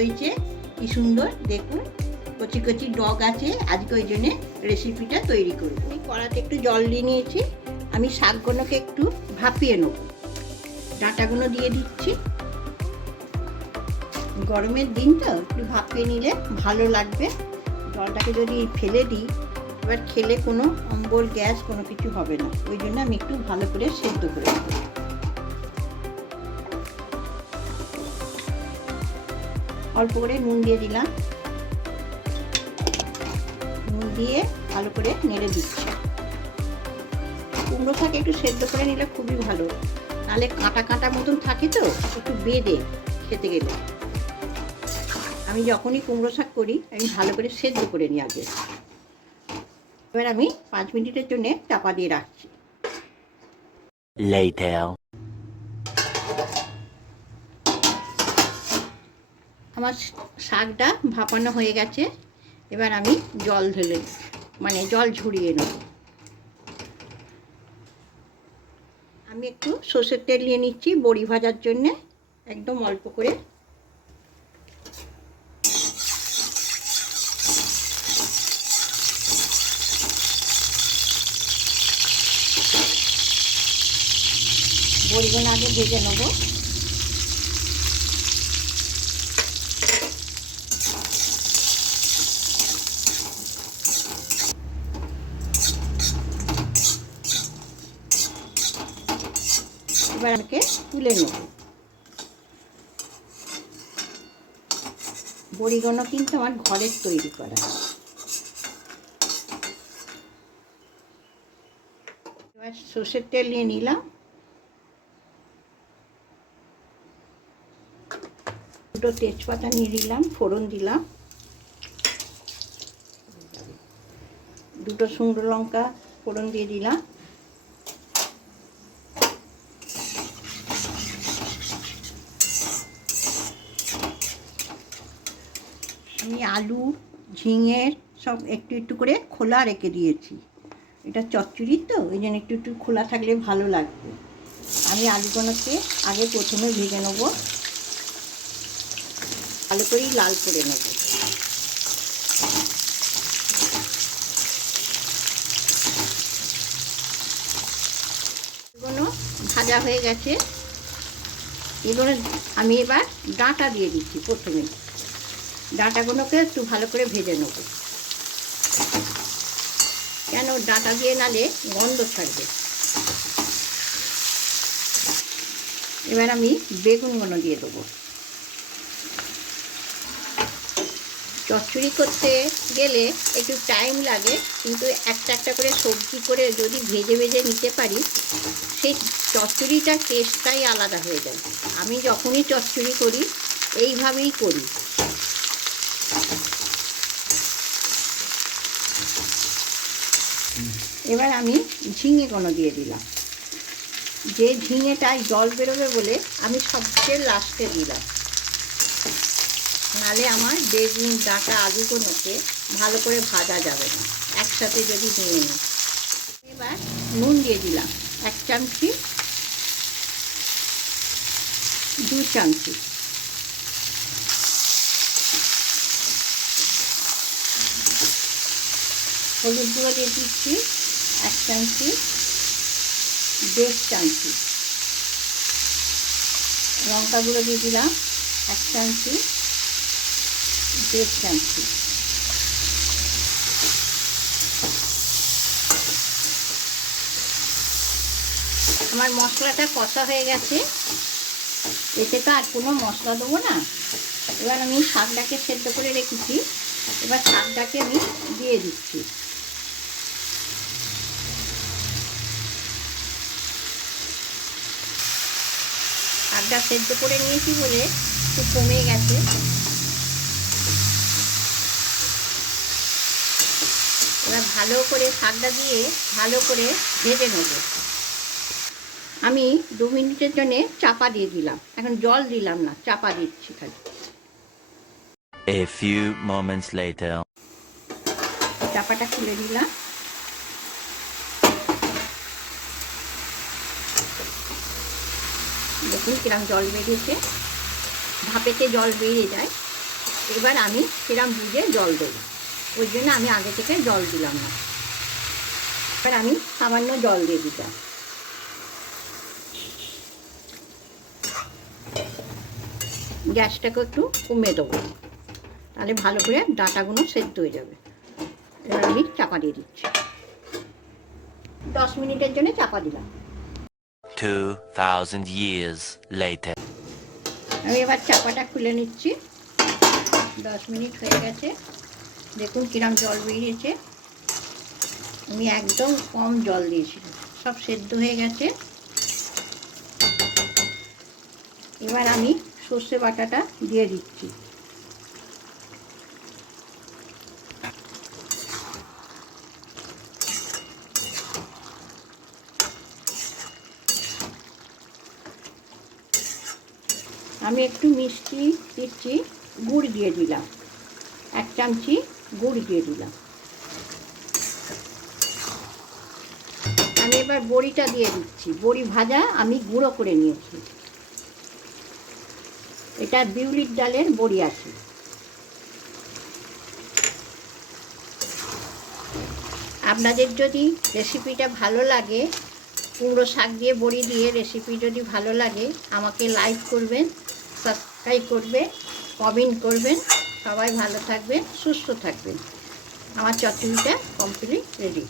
হয়েছে কি সুন্দর, দেখুন কচি কচি ডগ আছে। আজকে ওই জন্যে রেসিপিটা তৈরি করব। আমি কড়াতে একটু জল দিয়ে নিয়েছি। আমি শাকগুলোকে একটু ভাপিয়ে নেব। ডাঁটাগুলো দিয়ে দিচ্ছি। গরমের দিন তো একটু ভাপিয়ে নিলে ভালো লাগবে। জলটাকে যদি ফেলে দিই এবার খেলে কোনো অম্বল গ্যাস কোনো কিছু হবে না, ওই জন্য আমি একটু ভালো করে সেদ্ধ করে দেব। অল্প করে নুন দিয়ে দিলাম। নুন দিয়ে ভালো করে নেড়ে দিচ্ছি। কুমড়ো শাক একটু সেদ্ধ করে নিলে খুবই ভালো, নাহলে কাঁটা কাঁটা মতন থাকে তো একটু বেঁধে খেতে গেলে। আমি যখনই কুমড়ো শাক করি আমি ভালো করে সেদ্ধ করে নিই আগে। এবার আমি 5 মিনিটের জন্য চাপা দিয়ে রাখছি। আমার শাকটা ভাপানো হয়ে গেছে। এবার আমি জল ঢেলে জল ঝরিয়ে নেব। আমি একটু সর্ষের তেল নিয়ে নিচ্ছি বড়ি ভাজার জন্যে, একদম অল্প করে। বড়িগুলো আগে ভেজে নেব। এবার আমাকে তুলে নেব। বড়িগুলো কিন্তু আমার ঘরের তৈরি করা। এবার সর্ষের তেল নিয়ে নিলাম। দুটো তেজপাতা নিয়ে নিলাম, ফোড়ন দিলাম। দুটো শুকনো লঙ্কা ফোড়ন দিয়ে দিলাম। আমি আলু ঝিঙে সব একটু একটু করে খোলা রেখে দিয়েছি। এটা চচ্চড়ি তো ওই জন্য একটু একটু খোলা থাকলে ভালো লাগবে। আমি আলুগুলোকে আগে প্রথমে ভেজে নেব, ভালো করেই লাল করে নেব। এগুলো ভাজা হয়ে গেছে। এগুলো আমি এবার ডাঁটা দিয়ে দিচ্ছি। প্রথমে ডাঁটাগুলোকে একটু ভালো করে ভেজে নেব, কেন ডাঁটা দিয়ে নালে গন্ধ ছাড়বে। এবার আমি বেগুনগুলো দিয়ে দেবো। চচ্চড়ি করতে গেলে একটু টাইম লাগে, কিন্তু একটা একটা করে সবজি করে যদি ভেজে ভেজে নিতে পারি সেই চচ্চড়িটার টেস্টটাই আলাদা হয়ে যায়। আমি যখনই চচ্চড়ি করি এইভাবেই করি। এবার আমি ঝিঙেগুলো দিয়ে দিলাম। যে ঝিঙেটায় জল বেরোবে বলে আমি সবচেয়ে লাস্টে দিলাম, নাহলে আমার বেগুন ডাঁটা আলুগুলোকে ভালো করে ভাজা যাবে না একসাথে যদি নিয়ে নিই। এবার নুন দিয়ে দিলাম 1 চামচি, 2 চামচি। হলুদ গুঁড়ো দিয়ে দিচ্ছি 1 চামচি, 1.5 চামচি। লঙ্কা গুঁড়ো দিয়ে দিলাম 1 চামচি, 1.5 চামচি। আমার মশলাটা কষা হয়ে গেছে, এতে তো আর কোনো মশলা দেবো না। এবার আমি শাকটাকে সেদ্ধ করে রেখেছি, এবার শাকটাকে আমি দিয়ে দিচ্ছি। শাকটা সেদ্ধ করে নিয়েছি বলে একটু কমে গেছে। এবার ভালো করে শাকটা দিয়ে ভালো করে ভেজে নেব। আমি 2 মিনিটের জন্য চাপা দিয়ে দিলাম। এখন জল দিলাম না, চাপা দিচ্ছি খালি। A few moments later. চাপাটা খুলে দিলাম। দেখুন কিরম জল বেরিয়েছে। ভাপেতে জল বেরিয়ে যায়, এবার আমি সেরকম বুঝে জল দেব, ওই জন্য আমি আগে থেকে জল দিলাম না। এবার আমি সামান্য জল দিয়ে দিতাম। গ্যাসটাকে একটু কমিয়ে দেবো, তাহলে ভালো করে ডাঁটাগুলো সেদ্ধ হয়ে যাবে। এবার আমি চাপা দিয়ে দিচ্ছি, 10 মিনিটের জন্য চাপা দিলাম। 2000 years later. আমি এবার চাপাটা খুলে নিচ্ছি। 10 মিনিট হয়ে গেছে, দেখুন কিরম জল বেরিয়েছে। আমি একদম কম জল দিয়েছিলাম, সব সেদ্ধ হয়ে গেছে। এবার আমি সর্ষে বাটাটা দিয়ে দিচ্ছি। আমি একটু মিষ্টি দিচ্ছি, গুড় দিয়ে দিলাম, 1 চামচি গুড় দিয়ে দিলাম। আমি এবার বড়িটা দিয়ে দিচ্ছি। বড়ি ভাজা আমি গুঁড়ো করে নিয়েছি, এটা বিউলির ডালের বড়ি আছে। আপনাদের যদি রেসিপিটা ভালো লাগে, কুমড়ো শাক দিয়ে বড়ি দিয়ে রেসিপি যদি ভালো লাগে, আমাকে লাইক করবেন, সাবস্ক্রাইব করবেন, কমেন্ট করবেন। সবাই ভালো থাকবেন, সুস্থ থাকবেন। আমার চচ্চড়িটা কমপ্লিট রেডি।